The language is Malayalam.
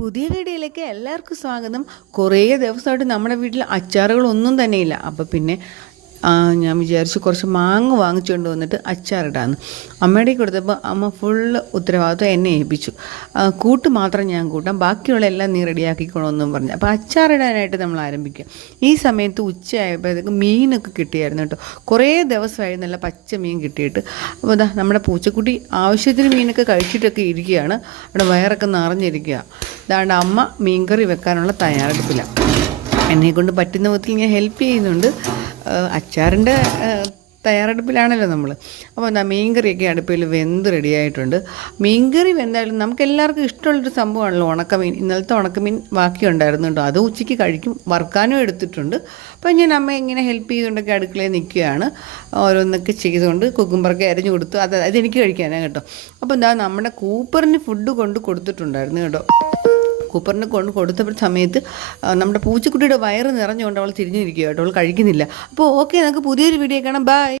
പുതിയ വീഡിയോയിലേക്ക് എല്ലാവർക്കും സ്വാഗതം. കുറേ ദിവസമായിട്ട് നമ്മുടെ വീട്ടിൽ അച്ചാറുകളൊന്നും തന്നെയില്ല. അപ്പോൾ പിന്നെ ഞാൻ വിചാരിച്ചു കുറച്ച് മാങ്ങ വാങ്ങിച്ചുകൊണ്ട് വന്നിട്ട് അച്ചാറിടാമെന്ന്. അമ്മയുടെ കൊടുത്തപ്പോൾ അമ്മ ഫുള്ള് ഉത്തരവാദിത്വം എന്നെ ഏൽപ്പിച്ചു. കൂട്ട് മാത്രം ഞാൻ കൂട്ടാം, ബാക്കിയുള്ള എല്ലാം നീ റെഡിയാക്കിക്കണമെന്നും പറഞ്ഞു. അപ്പോൾ അച്ചാറിടാനായിട്ട് നമ്മൾ ആരംഭിക്കുക. ഈ സമയത്ത് ഉച്ചയായപ്പോഴത്തേക്ക് മീനൊക്കെ കിട്ടിയായിരുന്നു കേട്ടോ. കുറേ ദിവസമായി നല്ല പച്ച മീൻ കിട്ടിയിട്ട്. അപ്പോൾ അതാ നമ്മുടെ പൂച്ചക്കുട്ടി ആവശ്യത്തിന് മീനൊക്കെ കഴിച്ചിട്ടൊക്കെ ഇരിക്കുകയാണ്. അവിടെ വയറൊക്കെ നിറഞ്ഞിരിക്കുക. അതാണ്ട് അമ്മ മീൻകറി വെക്കാനുള്ള തയ്യാറെടുപ്പില്ല. എന്നെക്കൊണ്ട് പറ്റുന്ന വിധത്തിൽ ഞാൻ ഹെൽപ്പ് ചെയ്യുന്നുണ്ട്. അച്ചാറിൻ്റെ തയ്യാറെടുപ്പിലാണല്ലോ നമ്മൾ. അപ്പോൾ എന്താ മീൻകറിയൊക്കെ അടുപ്പിൽ വെന്ത് റെഡിയായിട്ടുണ്ട്. മീൻകറി വെന്തായാലും നമുക്ക് എല്ലാവർക്കും ഇഷ്ടമുള്ളൊരു സംഭവമാണല്ലോ ഉണക്കമീൻ. ഇന്നലത്തെ ഉണക്കമീൻ ബാക്കി ഉണ്ടായിരുന്നു കേട്ടോ. അത് ഉച്ചയ്ക്ക് കഴിക്കും, വറുക്കാനും എടുത്തിട്ടുണ്ട്. അപ്പോൾ ഞാൻ അമ്മ ഇങ്ങനെ ഹെൽപ്പ് ചെയ്തുകൊണ്ടൊക്കെ അടുക്കളയിൽ നിൽക്കുകയാണ്. ഓരോന്നൊക്കെ ചെയ്തുകൊണ്ട് കുക്കുമ്പറൊക്കെ അരിഞ്ഞു കൊടുത്തു. അതെനിക്ക് കഴിക്കാനാണ് കേട്ടോ. അപ്പോൾ എന്താ നമ്മുടെ കൂപ്പറിന് ഫുഡ് കൊണ്ട് കൊടുത്തിട്ടുണ്ടായിരുന്നു കേട്ടോ. കൂപ്പറിന് കൊടുത്ത സമയത്ത് നമ്മുടെ പൂച്ചക്കുട്ടിയുടെ വയറ് നിറഞ്ഞുകൊണ്ട് അവൾ തിരിഞ്ഞിരിക്കുക കേട്ടോ. അവൾ കഴിക്കുന്നില്ല. അപ്പോൾ ഓക്കെ, നമുക്ക് പുതിയൊരു വീഡിയോ കാണാം. ബൈ.